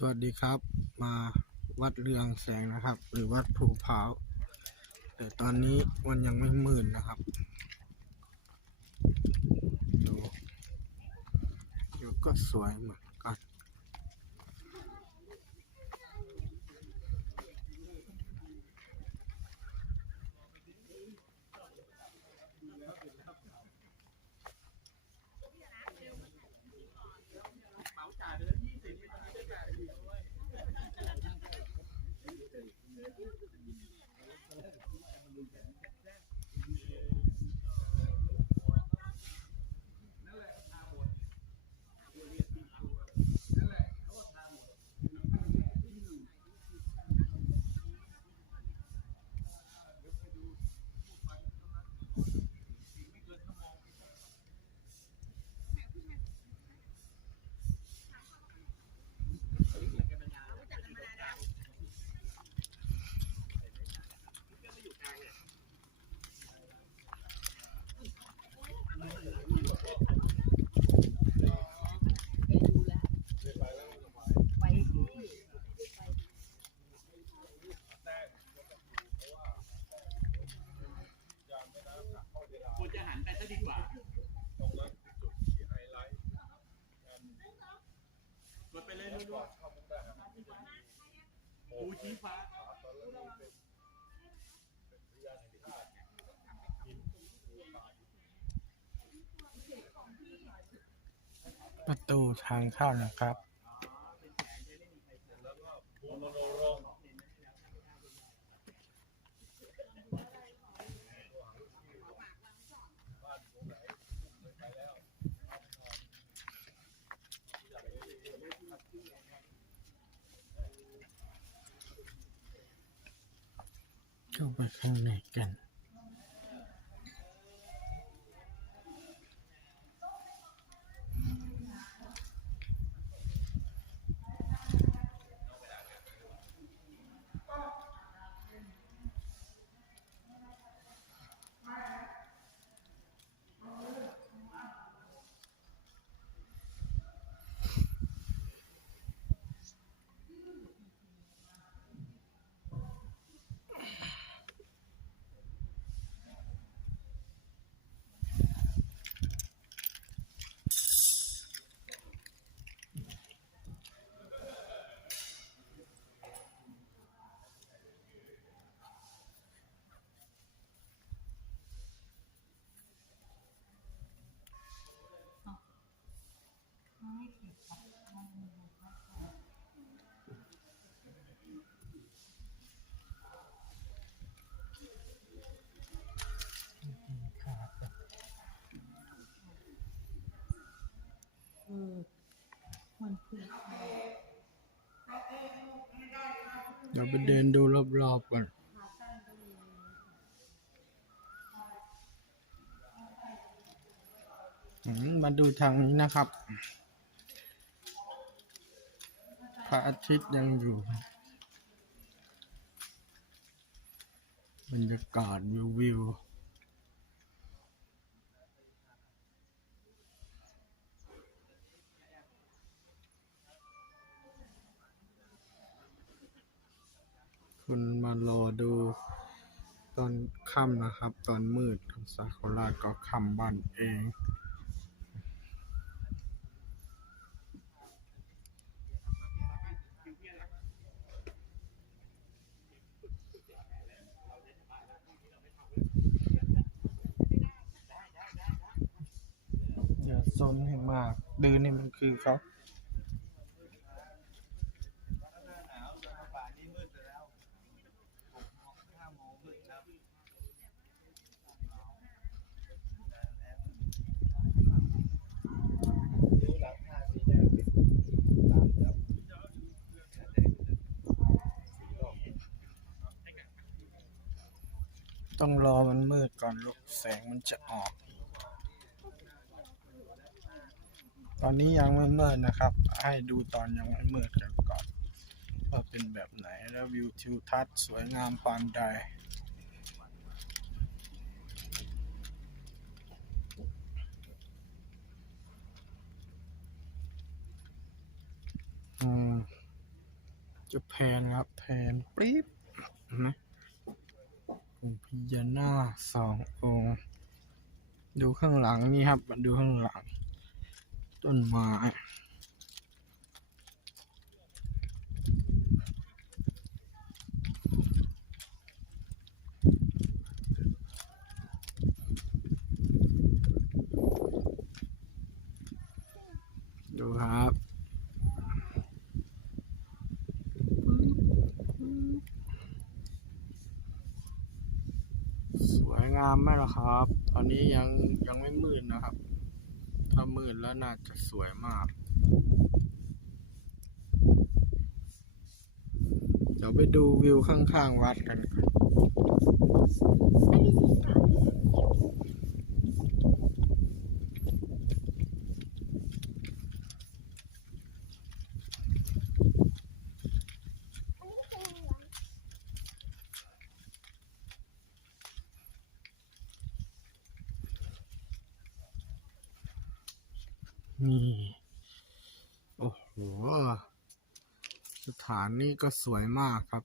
สวัสดีครับ มาวัดเรืองแสงนะครับ หรือวัดภูพร้าแต่ตอนนี้มันยังไม่มืดนะครับดูเดี๋ยวก็สวยเหมือนกัน ควรจะหันไปซะดีกว่ากดไปเลยรัวๆปูชี้ฟ้า ประตูทางเข้านะครับ เข้าไปข้างในกัน เออมันคือเดี๋ยวไปเดินดูรอบๆก่อนมาดูทางนี้นะครับ ระอาทิตย์ยังอยู่บรรยากาศวิววิวคุณมารอดูตอนค่ำนะครับ ตอนมืดซากุระก็ค่ำบ้านเอง อย่าซนให้มากดื้อนี่มันคือเขาต้องรอมันมืดก่อนลูกแสงมันจะออก ตอนนี้ยังไม่มืดนะครับ ให้ดูตอนยังไม่มืดกันก่อนว่าเป็นแบบไหนแล้ววิวทิวทัศน์สวยงามปานใดอืมจะแพนครับแพนปรี๊บนะองพญานาคสององค์ ดูข้างหลังนี่ครับมาดูข้างหลัง ต้นไม้ดูครับสวยงามไหมล่ะครับ ตอนนี้ยังยังไม่มืดนะครับ ดแล้วน่าจะสวยมาก เดี๋ยวไปดูวิวข้างๆวัดกันก่อน นี่ โอ้โห สถานนี้ก็สวยมากครับ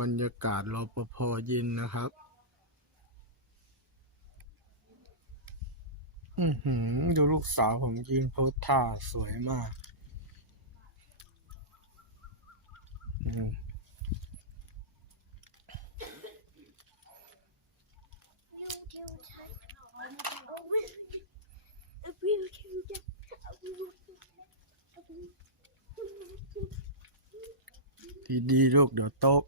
บรรยากาศรอปภเย็นนะครับ อือหือ ดูลูกสาวผมยืนโพสท่าสวยมากอืม วิวทิวทัศน์เอาวิวเอาวิวทิวทัศน์เอาวิวทิวทัศน์เอาวิวทิวทัศน์ ดีดีลูกเดี๋ยวตก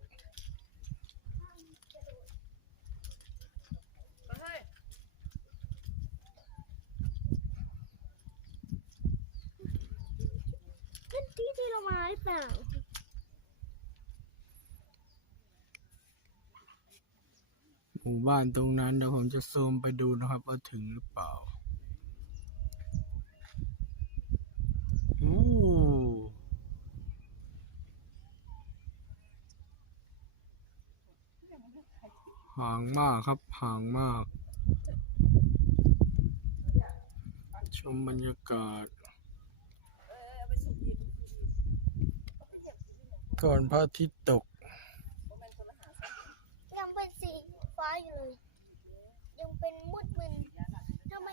ขึ้นที่ที่เรามาหรือเปล่าหมู่บ้านตรงนั้นเดี๋ยวผมจะซูมไปดูนะครับว่าถึงหรือเปล่าโอ้ห่าง มากครับห่างมาก ชมบรรยากาศ ก่อนพระอาทิตย์ตก ยังเป็นสีฟ้าอยู่เลย ยังเป็นมืดมึนทำไม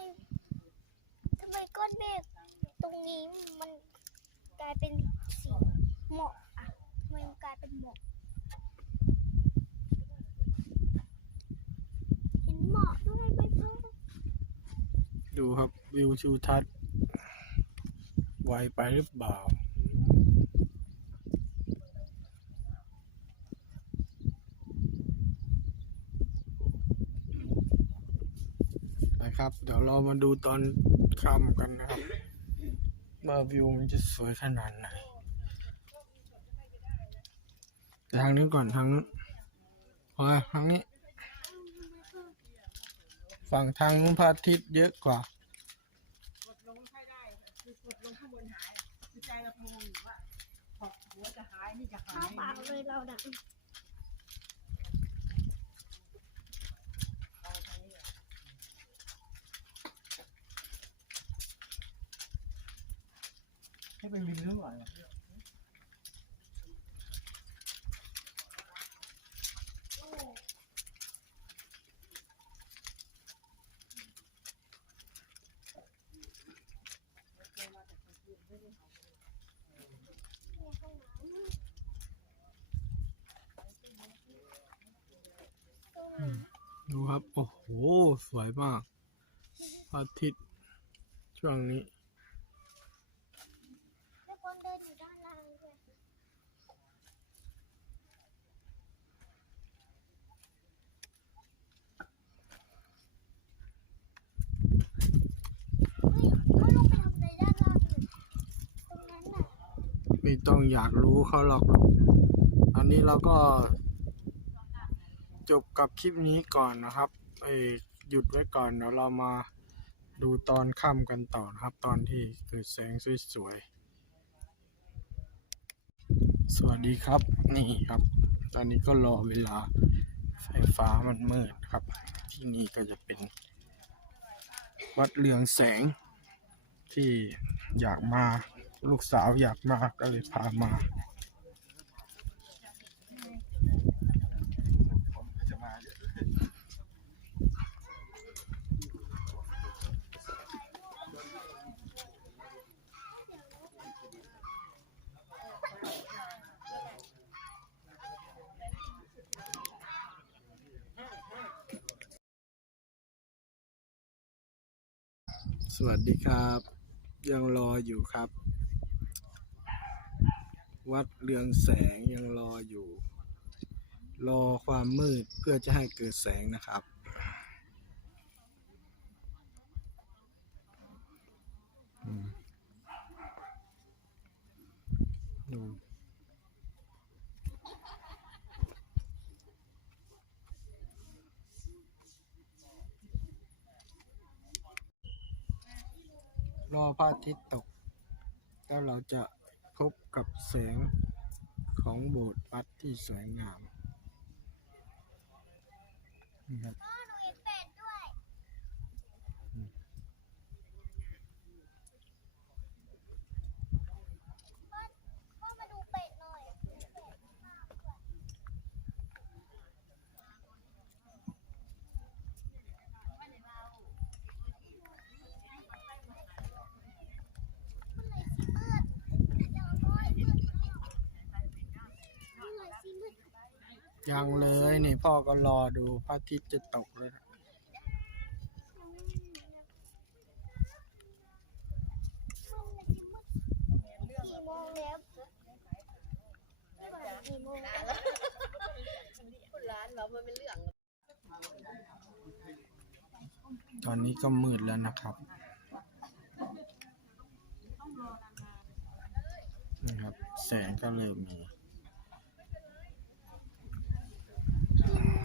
ทำไมก้อนเมฆตรงนี้มันกลายเป็นสีหมอกอะทำไมมันกลายเป็นหมอก เห็นหมอกด้วยไหมพ่อดูครับวิวทิวทัศน์ไวไปหรือเปล่านะครับ เดี๋ยวเรามาดูตอนค่ำกันนะครับว่าวิวมันจะสวยขนาดไหนแต่ทางนี้ก่อนทางนู้นพอทางนี้ ฝั่งทางนู้นพระอาทิตย์เยอะกว่าลงไม่ได้คือกดลงข้างบนหายคือใจเรางงอยู่ว่าพอหัวจะหายนี่จะหาเข้ายปากเลยเราดักให้เป็นวินเรื่องอะไร ดูครับ โอ้โห ส วยมากอาทิตย์ช่วงนี้ไม่ต้องอยากรู้เขาหรอกหรอกอันนี้เราก็จบกับคลิปนี้ก่อนนะครับ เอ หยุดไว้ก่อนเดี๋ยวเรามาดูตอนค่ำกันต่อนะครับ ตอนที่เกิดแสงสวยๆสวัสดีครับนี่ครับ ตอนนี้ก็รอเวลาไฟฟ้ามันมืดครับ ที่นี่ก็จะเป็นวัดเรืองแสงที่อยากมาลูกสาวอยากมาก็เลยพามา ส วัสดีครับ ยังรออยู่ครับ วัดเรืองแสงยังรออยู่ รอความมืดเพื่อจะให้เกิดแสงนะครับ อืม รอพระอาทิตย์ตก แล้วเราจะพบกับแสงของโบสถ์วัดที่สวยงามนะครับ พ่อหนูเห็นเป็ดด้วย อืม พ่อพ่อมาดูเป็ดหน่อยเป็ดมากกว่าเมื่อไหร่สิมืดเดี๋ยวน้อยมืดเมื่อไหร่สิมืด ยังเลยนี่พ่อก็รอดูพระอาทิตย์จะตกแล้วนะกี่โมงแล้วกี่โมงแล้วร้านเรามันเป็นเรื่องตอนนี้ก็มืดแล้วนะครับนี่ครับ แสงก็เริ่มมี ครั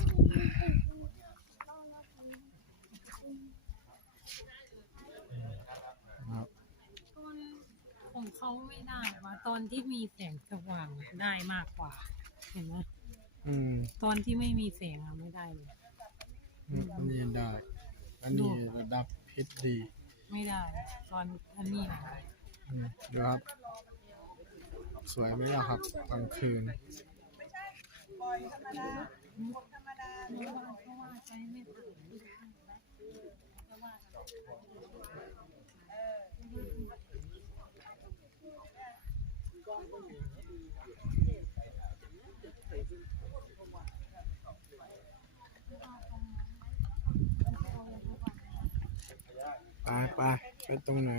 บ ของเขาไม่ได้ว่าตอนที่มีแสงสว่างได้มากกว่า เห็นไหมอืมตอนที่ไม่มีแสงอะไม่ได้เลยอันนี้ได้ อันนี้ระดับเพชรดีไม่ได้ ตอนอันนี้นะอืมดูครับ สวยไหมล่ะครับกลางคืนปล่อยธรรม ไปไปไปตรงไหน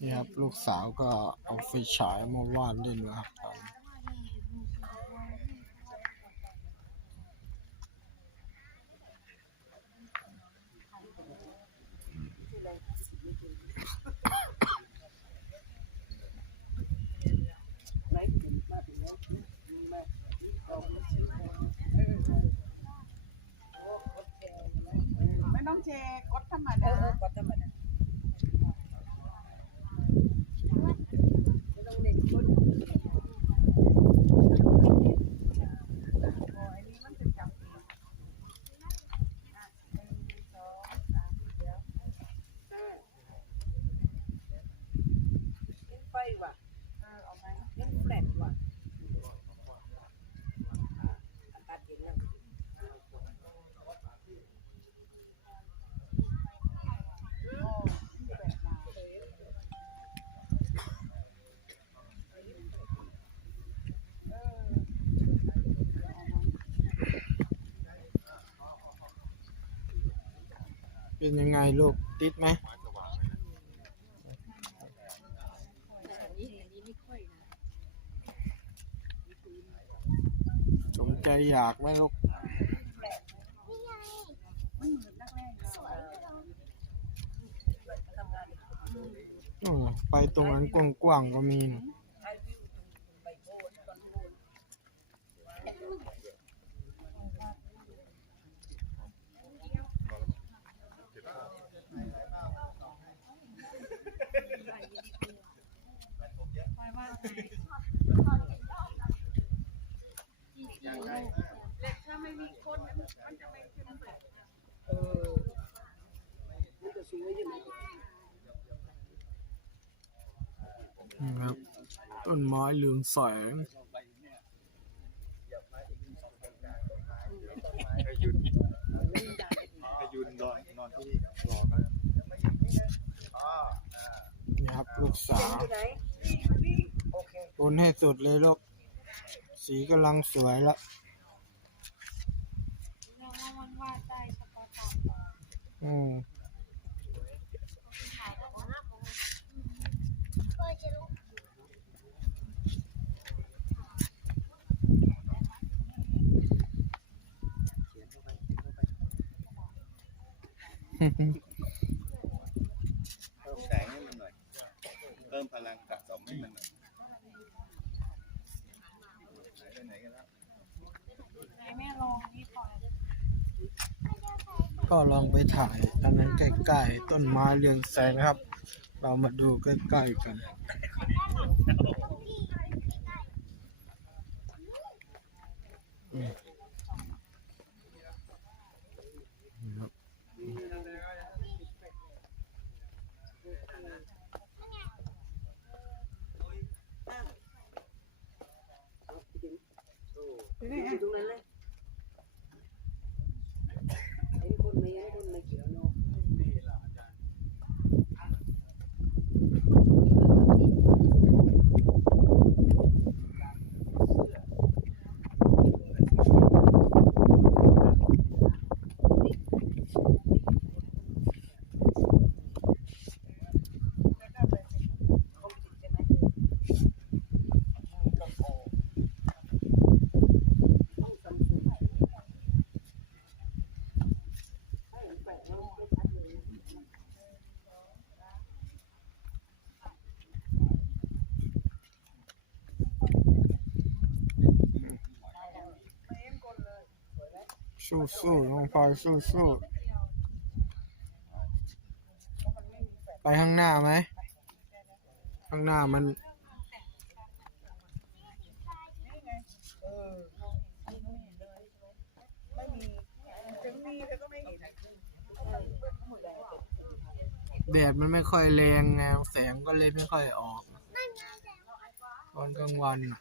นี่ครับ ลูกสาวก็เอาไฟฉายมาวาดเล่นนะครับตอนนี้ ไม่ต้องเชร์กดธรรมดากดธรรมดาไฟว่ะเออเอาไหมเล่นแฟลชว่ะตัดเองแล้ว เป็นยังไงลูกติดไหมสมใจอยากไหมลูกนี่ไงอืมไปตรงนั้นกว้างๆก็มีนะ เล็กถ้าไม่มีค นมันจะไม่ขึ้นแบบเออมันจะสวยอยู่นะนี่ครับต้นไม้เรืองแสงให้ยุนให้ยุนนอนนอนที่นี่รอกันนี่ครับ ลูกสาวอยู่ไห นโอนให้สุดเลยลูก สีกำลังสวยละอืมเพิ่มแสงให้มันหน่อย เพิ่มพลังสะสมให้มันหน่อยหายไปไหนกันแล้ว ไอ้ แม่ลองนี่ก่อนก็ลองไปถ่ายตอนนั้นใกล้ๆต้นไม้เรืองแสงนะครับ เรามาดูใกล้ๆกันอืมนี่ครับอยู่ตรงนั้นเลยไอ้คนไม่ไอ้คนไม่เกี่ยวเนาะ สู้สู้ๆน้องพลอยสู้สู้ๆไปข้างหน้าไหม ข้างหน้ามัน แดดมันไม่ค่อยแรงไงแสงก็เลยไม่ค่อยออกตอนกลางวันน่ะ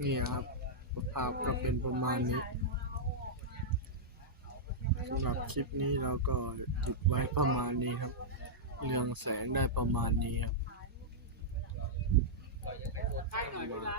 นี่ครับ ภาพก็เป็นประมาณนี้สำหรับคลิปนี้เราก็ติดไว้ประมาณนี้ครับ เรื่องแสงได้ประมาณนี้ครับใกล้หน่อยเวลา